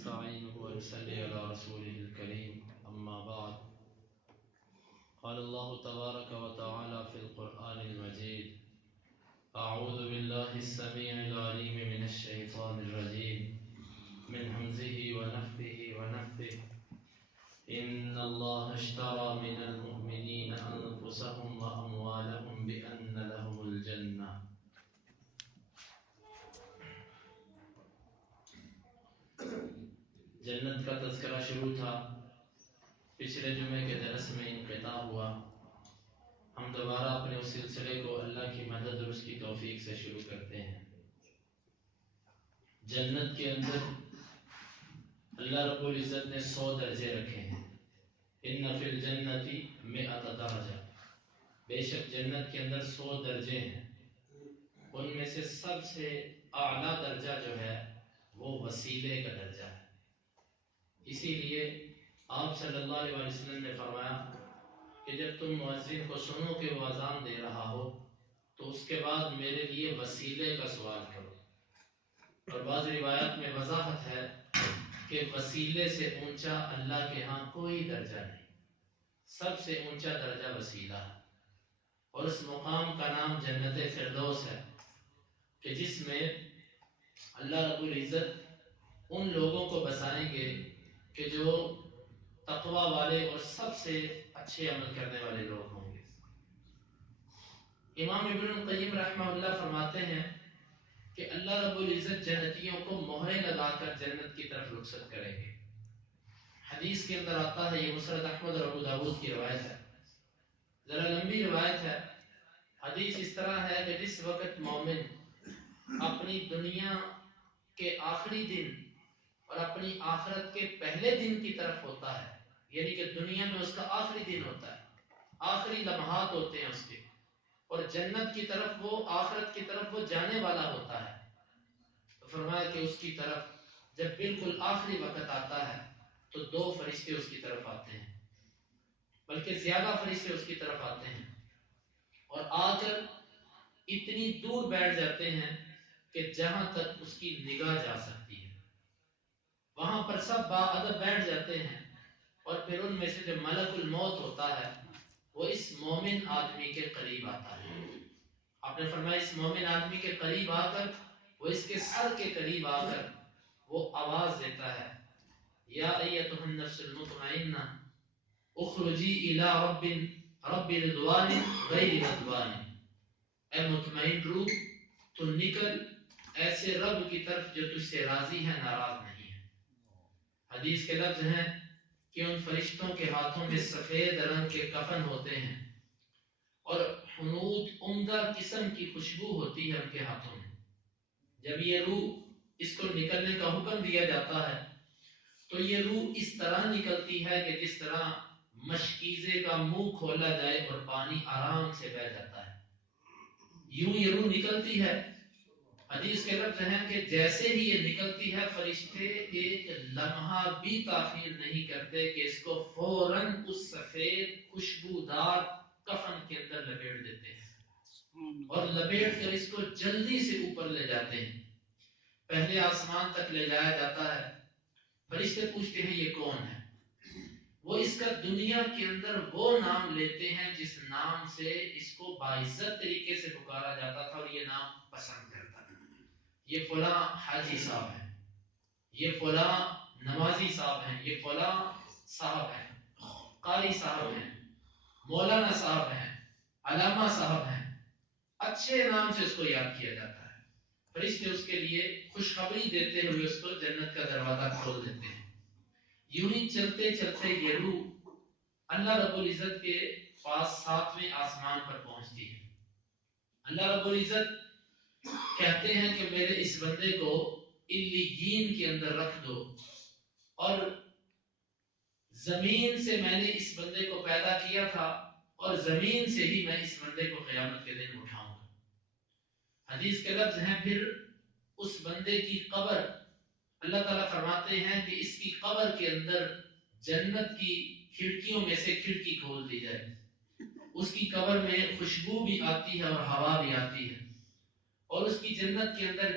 ونستعينه ونصلي على رسوله الكريم أما بعد قال الله تبارك وتعالى في القرآن المجيد أعوذ بالله السميع العليم من الشيطان الرجيم من همزه ونفثه ونفثه إن الله اشترى من المؤمنين أنفسهم وأموالهم بأن لهم الجنة. جنت کا تذکرہ شروع تھا، پچھلے جمعے کے درس میں انقطاع ہوا۔ ہم دوبارہ اپنے اس سلسلے کو اللہ کی مدد اور اس کی توفیق سے شروع کرتے ہیں۔ جنت کے اندر اللہ رب العزت نے 100 درجے رکھے ہیں۔ ان فی الجنت 100 درجہ، بے شک جنت کے اندر 100 درجے ہیں۔ ان میں سے سب سے اعلیٰ درجہ جو ہے وہ وسیلے کا درجہ ہے۔ اسی لیے آپ صلی اللہ علیہ وسلم نے فرمایا کہ جب تم مؤذن کو سنو کہ وہ اذان دے رہا ہو تو اس کے بعد میرے لیے وسیلے کا سوال کرو۔ اور بعض روایات میں وضاحت ہے کہ وسیلے سے اونچا اللہ کے ہاں کوئی درجہ نہیں، سب سے اونچا درجہ وسیلہ ہے۔ اور اس مقام کا نام جنت فردوس ہے کہ جس میں اللہ رب العزت ان لوگوں کو بسائیں گے کہ جو تقوی والے اور سب سے اچھے عمل کرنے والے لوگ ہوں گے۔ امام ابن القیم رحمہ اللہ فرماتے ہیں کہ اللہ رب العزت جنتیوں کو مہریں لگا کر جنت کی طرف رخصت کریں گے۔ حدیث کے اندر آتا ہے، یہ مسند احمد اور ابو داؤد کی روایت ہے، ذرا لمبی روایت ہے۔ حدیث اس طرح ہے کہ جس وقت مومن اپنی دنیا کے آخری دن اور اپنی آخرت کے پہلے دن کی طرف ہوتا ہے، یعنی کہ دنیا میں اس کا آخری دن ہوتا ہے، آخری لمحات ہوتے ہیں اس کے، اور جنت کی طرف وہ، آخرت کی طرف وہ جانے والا ہوتا ہے، تو فرمایا کہ اس کی طرف جب بالکل آخری وقت آتا ہے تو 2 فرشتے اس کی طرف آتے ہیں، بلکہ زیادہ فرشتے اس کی طرف آتے ہیں، اور آ کر اتنی دور بیٹھ جاتے ہیں کہ جہاں تک اس کی نگاہ جا سکتی ہے، وہاں پر سب باادب بیٹھ جاتے ہیں، اور پھر ان میں سے جو ملک الموت ہوتا ہے وہ اس مومن آدمی کے قریب آتا ہے۔ آپ نے فرمایا اس مومن آدمی کے قریب آ کر، وہ اس کے سر کے قریب آ کر وہ آواز دیتا ہے، یا ایتھا النفس المطمئنہ اخرجی الی رب رضوان غیر غضبان، اے مطمئن روح تو نکل ایسے رب کی طرف جو تجھ سے راضی ہے، ناراض نہیں ہے۔ حدیث کے لفظ ہیں کہ ان فرشتوں کے ہاتھوں میں سفید رنگ کے کفن ہوتے ہیں اور حنود عمدہ قسم کی خوشبو ہوتی ہے ان کے ہاتھوں میں۔ جب یہ روح اس کو نکلنے کا حکم دیا جاتا ہے تو یہ روح اس طرح نکلتی ہے کہ جس طرح مشکیزے کا منہ کھولا جائے اور پانی آرام سے بہہ جاتا ہے، یوں یہ روح نکلتی ہے۔ حدیث کے لفظ ہیں کہ جیسے ہی یہ نکلتی ہے فرشتے ایک لمحہ بھی تاخیر نہیں کرتے کہ اس کو فوراً اس سفید خوشبودار کفن کے اندر لپیٹ دیتے ہیں اور لپیٹ کر اس کو جلدی سے اوپر لے جاتے ہیں، پہلے آسمان تک لے جایا جاتا ہے۔ فرشتے پوچھتے ہیں یہ کون ہے؟ وہ اس کا دنیا کے اندر وہ نام لیتے ہیں جس نام سے اس کو باعزت طریقے سے پکارا جاتا تھا، اور یہ نام پسند کرتا تھا۔ یہ فلاں حاجی صاحب ہیں، یہ فلاں نمازی صاحب ہیں، یہ فلاں صاحب ہیں، قاری صاحب ہیں، مولانا صاحب ہیں، علامہ صاحب ہیں، اچھے نام سے اس کو یاد کیا جاتا ہے۔ فرشتے اس کے لیے خوشخبری دیتے ہوئے اس کو جنت کا دروازہ کھول دیتے ہیں۔ یوں ہی چلتے چلتے یہ روح اللہ رب العزت کے پاس 7ویں آسمان پر پہنچتی ہے۔ اللہ رب العزت کہتے ہیں کہ میرے اس بندے کو علیین کے اندر رکھ دو، اور زمین سے میں نے اس بندے کو پیدا کیا تھا اور زمین سے ہی میں اس بندے کو قیامت کے دن اٹھاؤں گا۔ حدیث کے لفظ ہیں پھر اس بندے کی قبر، اللہ تعالیٰ فرماتے ہیں کہ اس کی قبر کے اندر جنت کی کھڑکیوں میں سے کھڑکی کھول دی جائے، اس کی قبر میں خوشبو بھی آتی ہے اور ہوا بھی آتی ہے، اور اس کی جنت کے اندر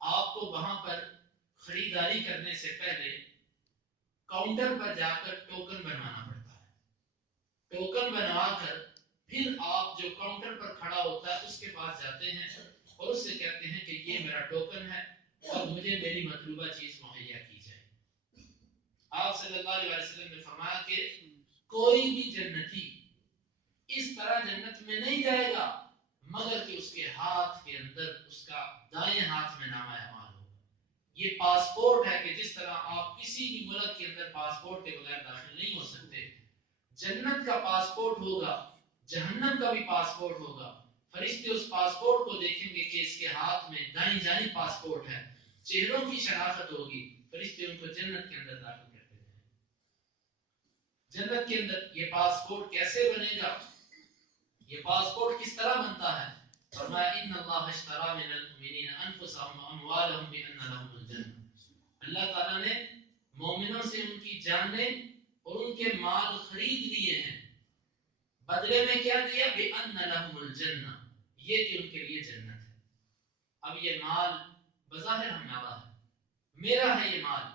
آپ کو وہاں پر خریداری کرنے سے پہلے کاؤنٹر پر جا کر ٹوکن بنوانا پڑتا ہے. ٹوکن بنوا کر پھر آپ جو کاؤنٹر پر کھڑا ہوتا ہے اس کے پاس جاتے ہیں اور اس سے کہتے ہیں کہ یہ میرا ٹوکن ہے اور مجھے میری مطلوبہ چیز مہیا کی جائے. آپ صلی اللہ علیہ وسلم نے فرمایا کہ کوئی بھی جنتی اس طرح جنت میں نہیں جائے گا مگر کہ اس کے ہاتھ کے اندر اس کا دائیں ہاتھ میں نامہ اعمال ہوگا. یہ پاسپورٹ ہے کہ جس طرح آپ کسی بھی ملک کے اندر پاسپورٹ کے بغیر داخل نہیں ہو سکتے، جنت کا پاسپورٹ ہوگا، جہنم کا بھی پاسپورٹ ہوگا. فرشتے اس پاسپورٹ کو دیکھیں گے کہ اس کے ہاتھ میں دائیں جانب پاسپورٹ ہے، چہروں کی شناخت ہوگی، فرشتے ان کو جنت کے اندر داخل کر دیتے ہیں. جنت کے اندر یہ پاسپورٹ کیسے بنے گا، یہ پاسپورٹ کس طرح بنتا ہے؟ فرمایا ان اللہ اشترى من المؤمنین انفسهم واموالهم بان لهم الجنہ. اللہ تعالیٰ نے مومنوں سے ان کی جانیں اور ان کے مال خرید لیے ہیں، بدلے میں کیا دیا؟ بان لهم الجنہ، یہ کہ ان کے لیے جنت ہے. اب یہ مال بظاہر ہمارا ہے، میرا ہے یہ مال،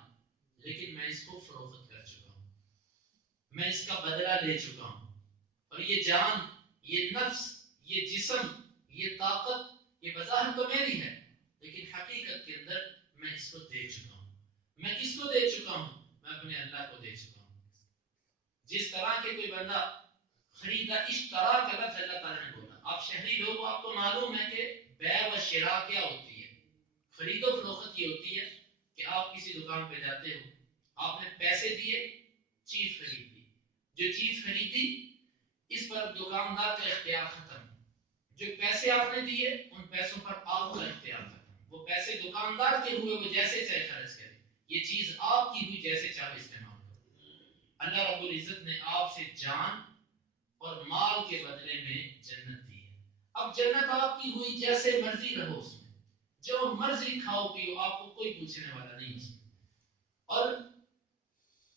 لیکن میں اس کو فروخت کر چکا ہوں، میں اس کا بدلہ لے چکا ہوں. اور یہ جان، یہ نفس، یہ جسم، یہ طاقت، یہ بظاہر تو میری ہے، لیکن حقیقت کے اندر میں اس کو دے چکا ہوں. میں کس کو دے چکا ہوں؟ میں اپنے اللہ کو دے چکا ہوں. جس طرح کے کوئی بندہ خریدا، اشترا کا لفظ اللہ تعالیٰ نے بولا. آپ شہری لوگ، آپ کو معلوم ہے کہ بیع و شراء کیا ہوتی ہے. خرید و فروخت یہ ہوتی ہے کہ آپ کسی دکان پہ جاتے ہو، آپ نے پیسے دیے، چیز خرید لی. جو چیز خریدی اس پر دکاندار کا اختیار ختم. جو پیسے آپ نے دیے ان پیسوں پر آپ کا اختیار ختم. وہ پیسے دکاندار کے ہوئے، وہ جیسے چاہے خرچ کرے. یہ چیز آپ کی ہوئی، جیسے چاہے استعمال کرو. اللہ رب العزت نے آپ سے جان اور مال کے بدلے میں جنت دی ہے. اب جنت آپ کی ہوئی، جیسے مرضی رہو اس میں، جو مرضی کھاؤ پیو، آپ کو کوئی پوچھنے والا نہیں اس میں. اور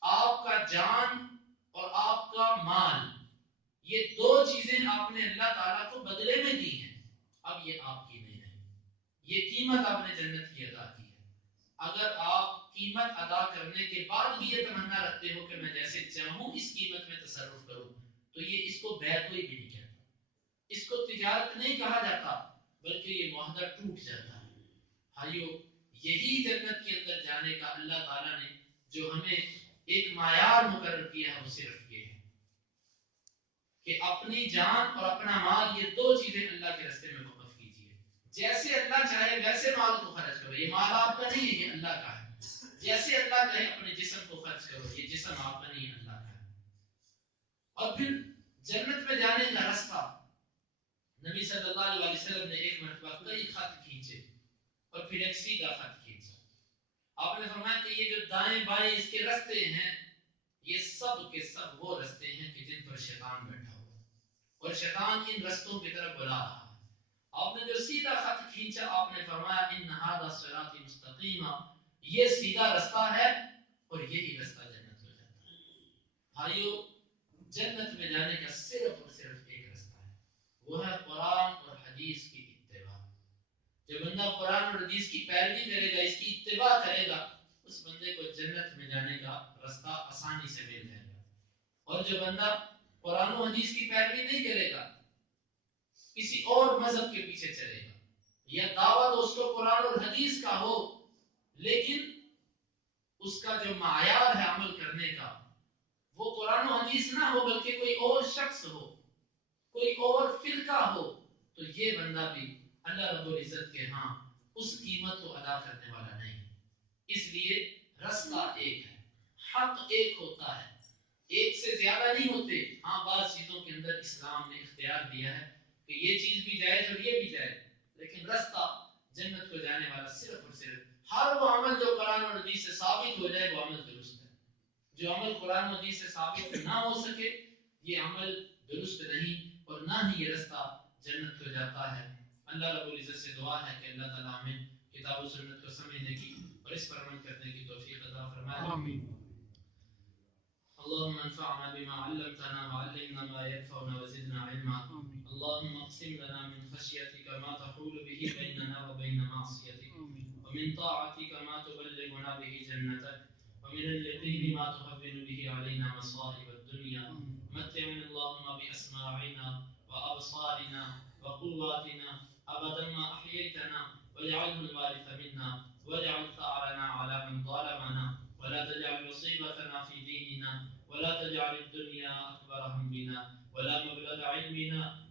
آپ کا جان اور آپ کا مال، یہ دو چیزیں آپ نے اللہ تعالیٰ کو بدلے میں دی ہیں. اب یہ آپ کی نہیں رہی، یہ قیمت آپ نے جنت کی ادا کی ہے. اگر آپ قیمت ادا کرنے کے بعد بھی یہ تمنا رکھتے ہو کہ میں جیسے چاہوں اس قیمت میں تصرف کروں، تو یہ اس کو بیع کوئی بھی نہیں کہتا، اس کو تجارت نہیں کہا جاتا، بلکہ یہ معاہدہ ٹوٹ جاتا ہے. بھائیو، یہی جنت کے اندر جانے کا اللہ تعالیٰ نے جو ہمیں ایک معیار مقرر کیا ہے، وہ صرف یہ ہے کہ اپنی جان اور اپنا مال، یہ دو چیزیں اللہ کے راستے میں وقف کیجیے. جیسے اللہ چاہے ویسے مال کو خرچ کرو. یہ مال آپ کا نہیں ہے، یہ اللہ کا ہے. جیسے اللہ کہے اپنے جسم کو خرچ کرو، یہ جسم آپ کا نہیں ہے، اللہ کا ہے. اور پھر جنت میں جانے کا راستہ، نبی صلی اللہ علیہ وسلم نے ایک مرتبہ کئی خط کھینچے اور پھر ایک سیدھا خط کھینچا. آپ نے فرمایا کہ یہ جو دائیں بائیں اس کے راستے ہیں، یہ سب کے سب وہ راستے ہیں کہ جن پر شیطان بیٹھا ہوا ہے اور شیطان ان رستوں کی طرف بلا رہا ہے. آپ نے جو سیدھا خط کھینچا، آپ نے فرمایا ان ھذا صراطی مستقیما، یہ سیدھا رستہ ہے اور یہی رستہ جنت کو جاتا ہے. بھائیو، جنت میں جانے کا صرف اور صرف ایک رستہ ہے، وہ ہے قرآن اور حدیث کی اتباع. جو بندہ قرآن اور حدیث کی پیروی کرے گا، اس کی اتباع کرے گا، اس بندے کو جنت میں جانے کا راستہ آسانی سے مل جائے گا. اور جو بندہ قرآن و حدیث کی پیروی نہیں کرے گا، کسی اور مذہب کے پیچھے چلے گا، یا دعوت اس کو قرآن اور حدیث کا ہو، لیکن اس کا جو معیار ہے عمل کرنے کا وہ قرآن و حدیث نہ ہو، بلکہ کوئی اور شخص ہو، کوئی اور فرقہ ہو، تو یہ بندہ بھی اللہ رب العزت کے ہاں اس قیمت کو ادا کرنے والا نہیں. اس لیے رستہ ایک ہے، حق ایک ہوتا ہے، ایک سے زیادہ نہیں ہوتے. ہاں، بعض چیزوں کے اندر اسلام نے اختیار دیا ہے کہ یہ چیز بھی جائز اور یہ بھی جائز، لیکن رستہ جنت کو جانے والا صرف اور صرف ہر وہ عمل جو قرآن اور حدیث سے ثابت ہو جائے وہ عمل درست ہے. جو عمل قرآن و حدیث سے ثابت نہ ہو سکے، یہ عمل درست نہیں اور نہ ہی یہ رستہ جنت کو جاتا ہے. اللہ رب العزت سے دعا ہے کہ اللہ تعالیٰ ہمیں کتاب و سنت کو سمجھنے کی اور اس پر عمل کرنے کی توفیق عطا فرمائے. آمین. اللهم انفعنا بما علمتنا وعلمنا ما ينفعنا وزدنا علما. اللهم اقسم لنا من خشيتك ما تحول به بيننا وبين معصيتك، ومن طاعتك ما تبلغنا به جنتك ومن اليقين ما تهون به علينا مصائب الدنيا متعنا اللهم بأسماعنا وأبصارنا وقواتنا أبدا ما أحييتنا واجعله الوارث منا واجعل ثأرنا على من ظلمنا ولا تجعل مصيبتنا في ديننا ولا تجعل الدنيا أكبر همنا ولا مبلغ علمنا